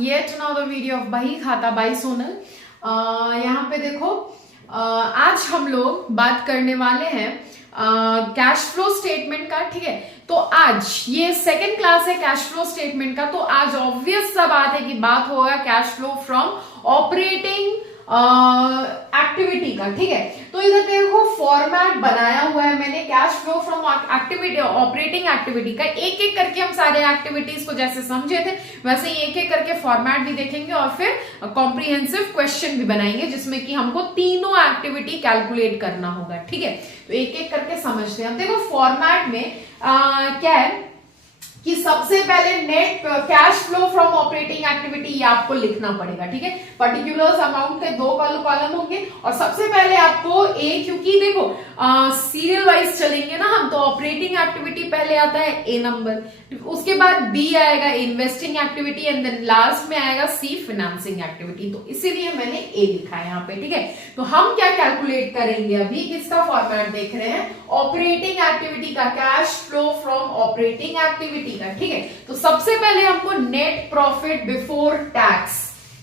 yet another video of बही खाता by Sonal. यहाँ पे देखो आज हम लोग बात करने वाले हैं कैश फ्लो स्टेटमेंट का। ठीक है, तो आज ये सेकंड क्लास है कैश फ्लो स्टेटमेंट का। तो आज ऑब्वियस सा बात है कि बात होगा cash flow from operating activity का। ठीक है, तो इधर देखो फॉर्मेट बनाया हुआ है मैंने cash flow from activity operating activity का। एक एक करके हम सारे एक्टिविटीज को जैसे समझे थे वैसे ही एक एक करके फॉर्मेट भी देखेंगे और फिर कॉम्प्रिहेंसिव क्वेश्चन भी बनाएंगे जिसमें कि हमको तीनों एक्टिविटी कैलकुलेट करना होगा। ठीक है, तो एक एक करके समझते हैं। अब देखो फॉर्मेट में क्या है कि सबसे पहले net cash flow from operating activity ये आपको लिखना पड़ेगा। ठीक है, पर्टिकुलर्स अमाउंट के 2 कॉलम होंगे और सबसे पहले आपको क्योंकि देखो सीरियल वाइज चलेंगे ना हम, तो ऑपरेटिंग एक्टिविटी पहले आता है ए नंबर, उसके बाद बी आएगा investing activity and then last में आएगा सी फाइनेंसिंग एक्टिविटी। तो इसीलिए मैंने ए लिखा है यहाँ पे। ठीक है, तो हम क्या कैलकुलेट करेंगे अभी, किसका फॉर्मेट देख रहे हैं, ऑपरेटिंग एक्टिविटी का, cash flow from operating activity का। ठीक है, तो सबसे पहले हमको net profit before tax,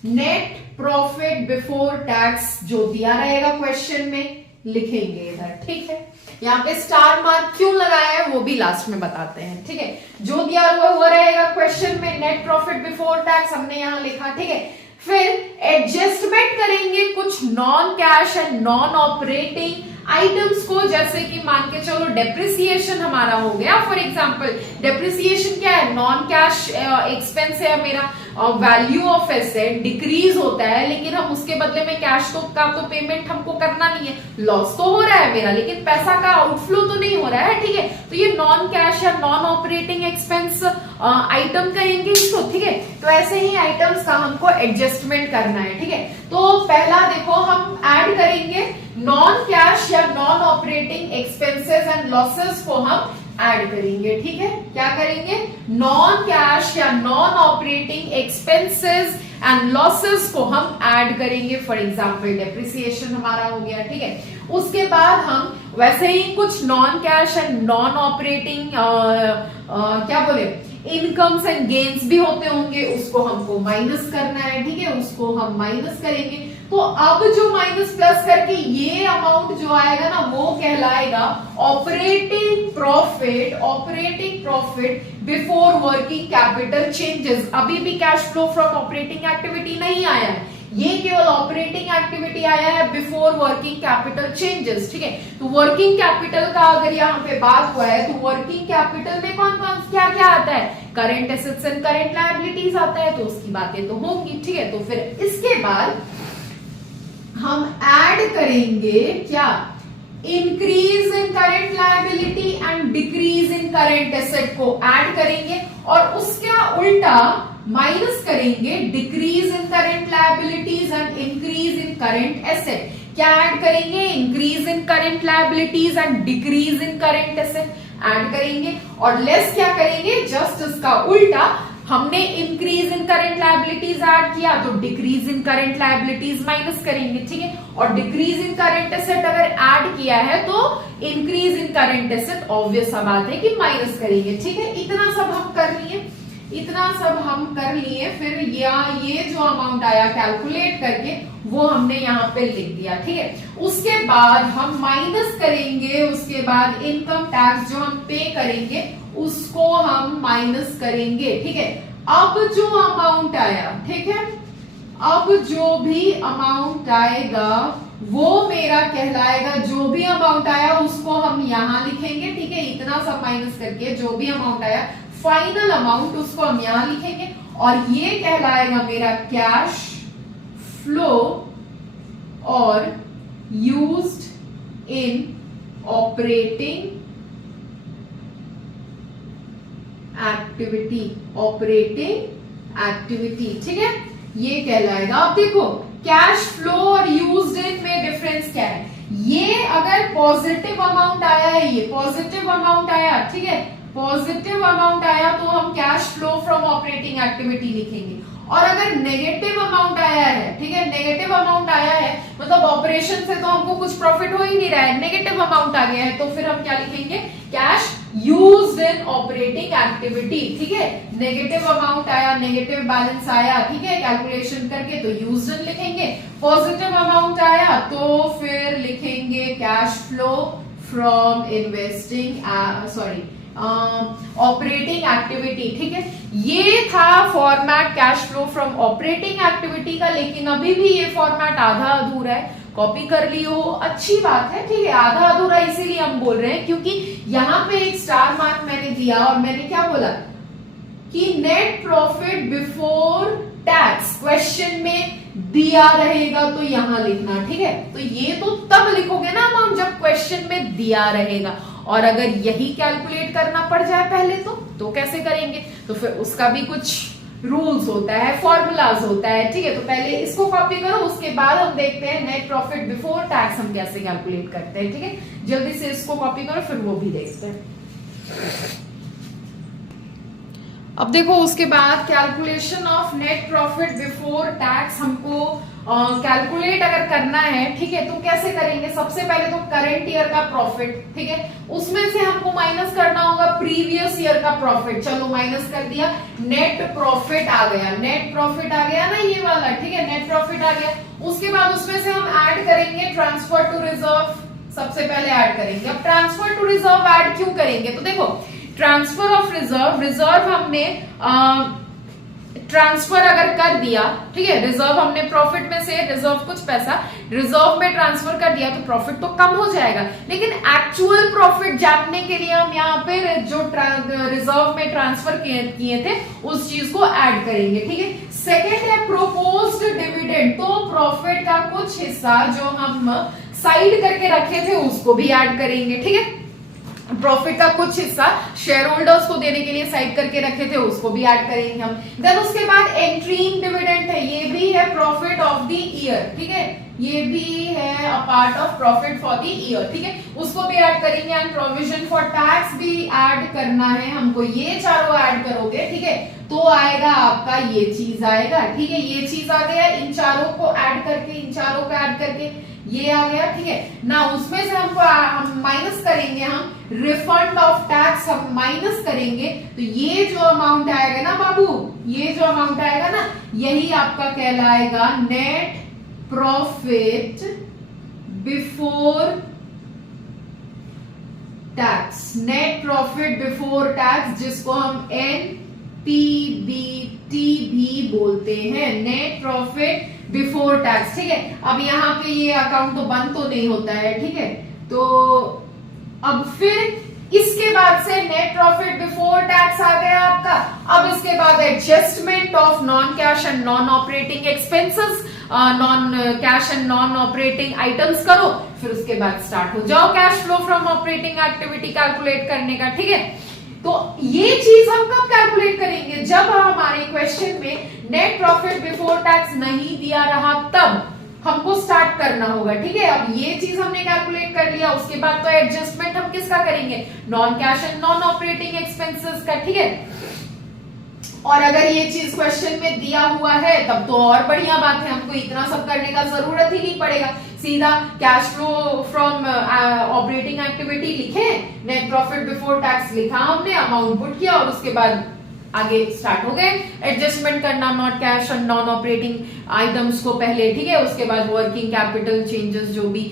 net profit before tax जो दिया रहेगा क्वेश्चन में लिखेंगे इधर। ठीक है, यहाँ पे स्टार मार्क क्यों लगाया है वो भी लास्ट में बताते हैं। ठीक है, जो दिया हुआ रहेगा क्वेश्चन में नेट प्रॉफिट बिफोर टैक्स हमने यहाँ लिखा। ठीक है, फिर एडजस्टमेंट करेंगे कुछ non cash and non operating items को, जैसे कि मान के चलो डेप्रिसिएशन हमारा हो गया। फॉर एग्जांपल डेप्रिसिएशन क्या है, नॉन कैश एक्सपेंस है मेरा, वैल्यू ऑफ एसेट डिक्रीज होता है लेकिन हम उसके बदले में कैश का तो पेमेंट हमको करना नहीं है, लॉस तो हो रहा है मेरा लेकिन पैसा का आउटफ्लो तो नहीं हो रहा है। ठीक है, तो ये नॉन कैश या नॉन ऑपरेटिंग एक्सपेंस आइटम कहेंगे इसको। ठीक है, तो ऐसे ही आइटम्स का हमको एडजस्टमेंट करना है। ठीक है, तो पहला देखो हम ऐड करेंगे नॉन कैश या non operating expenses and losses को हम ऐड करेंगे। ठीक है, क्या करेंगे, नॉन कैश या non operating expenses and losses को हम ऐड करेंगे। फॉर एग्जांपल डेप्रिसिएशन हमारा हो गया। ठीक है, उसके बाद हम वैसे ही कुछ non cash and non operating क्या बोले इनकम्स एंड गेन्स भी होते होंगे, उसको हमको माइनस करना है। ठीक है, उसको हम माइनस करेंगे। तो अब जो माइनस प्लस करके ये अमाउंट जो आएगा ना वो कहलाएगा operating profit, operating profit before working capital changes. अभी भी cash flow from operating activity नहीं आया है, ये केवल ऑपरेटिंग एक्टिविटी आया है बिफोर वर्किंग कैपिटल चेंजेस। ठीक है, तो वर्किंग कैपिटल का अगर यहाँ पे बात हुआ है तो वर्किंग कैपिटल में कौन कौन क्या क्या आता है, current assets and current liabilities आता है, तो उसकी बातें तो होंगी। ठीक है, तो फिर इसके बाद हम ऐड करेंगे क्या, increase in current liability and decrease in current asset को ऐड करेंगे और उसका उल्टा माइनस करेंगे decrease in current liabilities and increase in current asset. क्या ऐड करेंगे, increase in current liabilities and decrease in current asset add करेंगे और लेस क्या करेंगे, जस्ट इसका उल्टा, हमने increase in current liabilities add किया तो decrease in current liabilities minus करेंगे। ठीक है, और डिक्रीज इन करंट एसेट अगर ऐड किया है तो increase in current asset obvious सा बात है कि माइनस करेंगे। ठीक है, इतना सब हम कर लिए, इतना सब हम कर लिए। फिर ये जो अमाउंट आया कैलकुलेट करके वो हमने यहाँ पे लिख दिया। ठीक है, उसके बाद हम माइनस करेंगे, उसके बाद इनकम टैक्स जो हम पे करेंगे उसको हम माइनस करेंगे। ठीक है, अब जो अमाउंट आया, ठीक है, अब जो भी अमाउंट आएगा वो मेरा कहलाएगा, जो भी अमाउंट आया उसको हम यहां लिखेंगे। ठीक है, इतना सब माइनस करके जो भी अमाउंट आया फाइनल अमाउंट उसको हम यहां लिखेंगे और ये कहलाएगा मेरा कैश फ्लो और used in operating activity, operating activity. ठीक है, ये कहलाएगा। अब देखो कैश फ्लो और यूज्ड इन में डिफरेंस क्या है, ये अगर पॉजिटिव अमाउंट आया है, ये पॉजिटिव अमाउंट आया, ठीक है, पॉजिटिव अमाउंट आया तो हम cash flow from operating activity लिखेंगे और अगर नेगेटिव अमाउंट आया है, ठीक है, नेगेटिव अमाउंट आया है मतलब ऑपरेशन से तो हमको कुछ प्रॉफिट हो ही नहीं रहा है, नेगेटिव अमाउंट आ गया है तो फिर हम क्या लिखेंगे, cash used in operating activity, ठीक है। नेगेटिव अमाउंट आया, नेगेटिव बैलेंस आया, ठीक है, कैलकुलेशन करके तो यूज्ड इन लिखेंगे। पॉजिटिव अमाउंट आया तो फिर लिखेंगे cash flow from investing operating activity, ठीक है। ये था format cash flow from operating activity का, लेकिन अभी भी ये फॉर्मेट आधा अधूरा है। कॉपी कर ली हो अच्छी बात है, ठीक है, आधा अधूरा इसीलिए हम बोल रहे हैं क्योंकि यहां पे एक स्टार मार्क मैंने दिया और मैंने क्या बोला कि net profit before tax question में दिया रहेगा तो यहां लिखना, ठीक है। तो ये तो तब लिखोगे ना अमाउंट जब क्वेश्चन में दिया रहेगा, और अगर यही कैलकुलेट करना पड़ जाए पहले तो कैसे करेंगे? तो फिर उसका भी कुछ रूल्स होता है, फॉर्मूलाज होता है, ठीक है। तो पहले इसको कॉपी करो, उसके बाद हम देखते हैं नेट प्रॉफिट बिफोर टैक्स हम कैसे कैलकुलेट करते हैं, ठीक है। जल्दी से इसको कॉपी करो, फिर वो भी देखते हैं। अब देखो उसके बाद calculation of net profit before tax हमको कैलकुलेट अगर करना है, ठीक है, तो कैसे करेंगे? सबसे पहले तो करंट ईयर का प्रॉफिट, ठीक है, उसमें से हमको माइनस करना होगा प्रीवियस ईयर का प्रॉफिट। चलो माइनस कर दिया, नेट प्रॉफिट आ गया, नेट प्रॉफिट आ गया ना ये वाला, ठीक है, नेट प्रॉफिट आ गया। उसके बाद उसमें से हम ऐड करेंगे ट्रांसफर टू रिजर्व, सबसे पहले ऐड करेंगे। अब ट्रांसफर टू रिजर्व ऐड क्यों करेंगे? तो देखो ट्रांसफर ऑफ रिजर्व, रिजर्व हमने ट्रांसफर अगर कर दिया, ठीक है, रिजर्व हमने प्रॉफिट में से रिजर्व कुछ पैसा रिजर्व में ट्रांसफर कर दिया तो प्रॉफिट तो कम हो जाएगा, लेकिन एक्चुअल प्रॉफिट जानने के लिए हम यहाँ पे जो रिजर्व में ट्रांसफर किए थे उस चीज को ऐड करेंगे, ठीक है। सेकेंड है प्रोपोज्ड डिविडेंड, तो प्रॉफिट का कुछ हिस्सा जो हम साइड करके रखे थे उसको भी ऐड करेंगे, ठीक है। प्रॉफिट का कुछ हिस्सा शेयर होल्डर्स को देने के लिए साइड करके रखे थे उसको भी ऐड करेंगे हम। देन उसके बाद इंट्रीम डिविडेंड है, ये भी है प्रॉफिट ऑफ द ईयर, ठीक है, ये भी है a part of profit for the year, ठीक है, उसको भी ऐड करेंगे। एंड प्रोविजन फॉर टैक्स भी ऐड करना है हमको, ये चारों ऐड करोगे, ठीक है, तो आएगा आपका ये चीज आएगा, ठीक है, ये चीज आ गया। इन चारों को ऐड करके, इन चारों को ऐड करके ये आ गया, ठीक है ना। उसमें से हम माइनस करेंगे, हम रिफंड ऑफ टैक्स हम माइनस करेंगे, तो ये जो अमाउंट आएगा ना बाबू, ये जो अमाउंट आएगा ना, यही आपका कहलाएगा net profit before tax, net profit before tax, जिसको हम NPBT भी बोलते हैं, नेट प्रॉफिट बिफोर टैक्स, ठीक है। अब यहाँ पे ये अकाउंट तो बंद तो नहीं होता है, ठीक है, तो अब फिर इसके बाद से नेट प्रॉफिट बिफोर टैक्स आ गया आपका। अब इसके बाद adjustment of non cash and non operating expenses, non cash and non operating items करो, फिर उसके बाद स्टार्ट हो जाओ cash flow from operating activity calculate करने का, ठीक है। तो ये चीज हम कब कैलकुलेट करेंगे? जब हमारे क्वेश्चन में नेट प्रॉफिट बिफोर टैक्स नहीं दिया रहा तब हमको स्टार्ट करना होगा, ठीक है। अब ये चीज हमने कैलकुलेट कर लिया, उसके बाद तो एडजस्टमेंट हम किसका करेंगे? Non cash and non operating expenses का, ठीक है। और अगर ये चीज क्वेश्चन में दिया हुआ है तब तो और बढ़िया बात है, हमको इतना सब करने का जरूरत ही नहीं पड़ेगा, सीधा cash flow from operating activity लिखे, नेट प्रॉफिट बिफोर टैक्स लिखा हमने, अमाउंट पुट किया और उसके बाद आगे स्टार्ट हो गए एडजस्टमेंट करना नॉट कैश और नॉन ऑपरेटिंग आइटम्स को पहले, ठीक है। उसके बाद वर्किंग कैपिटल चेंजेस जो भी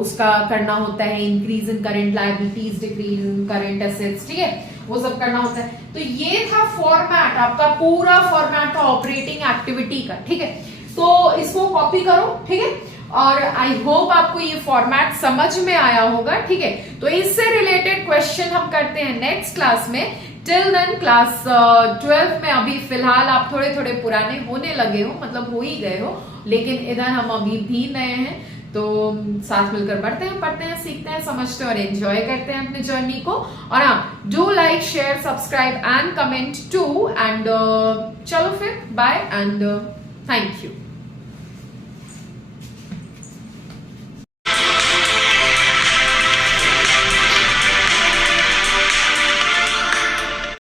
उसका करना होता है, increase in current liabilities, decrease in current assets, ठीक है, वो सब करना होता है। तो ये था फॉर्मेट, आपका पूरा फॉर्मेट था ऑपरेटिंग एक्टिविटी का, ठीक है। तो इसको कॉपी करो, ठीक है, और आई होप आपको ये फॉर्मेट समझ में आया होगा, ठीक है। तो इससे रिलेटेड क्वेश्चन हम करते हैं नेक्स्ट क्लास में। टिल देन क्लास 12 में अभी फिलहाल आप थोड़े थोड़े पुराने होने लगे हो, मतलब हो ही गए हो, लेकिन इधर हम अभी भी नए हैं, तो साथ मिलकर पढ़ते हैं, सीखते हैं, समझते हैं और एंजॉय करते हैं अपने जर्नी को। और हाँ, do like, share, subscribe and comment to, and चलो फिर बाय एंड थैंक यू।